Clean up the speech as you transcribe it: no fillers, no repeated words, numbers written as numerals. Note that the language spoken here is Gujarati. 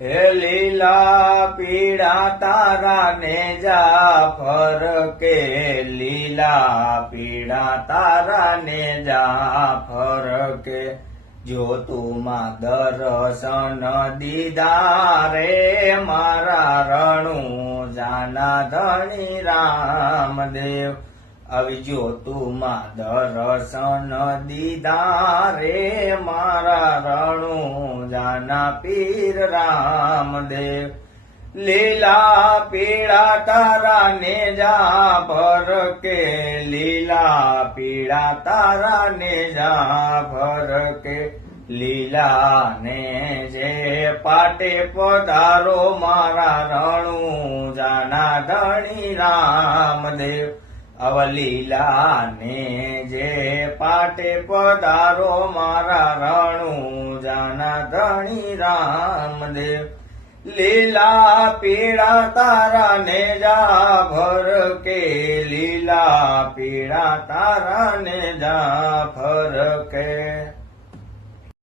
હે લીલા પીળા તારા ને જાફર કે લીલા પીળા તારા ને જાફર કે જો તુમાં દર્શન દીધા રે મારા રણુ જાના ધણી રામદેવ આવી જો તુમાં દર્શન દીધા રે મારા રણુ જાના પીર રામદેવ લીલા પીળા તારા ને જાફર કે લીલા પીળા તારા ને જાફર કે લીલા ને જે પાટે પધારો મારા રણુ જાના ધણી રામદેવ અવ લીલા ને જે પાટે પધારો મારા રણુ જાના ધણી રામદેવ લીલા પીળા તારા ને જાફર કે લીલા પીળા તારા ને જાફર કે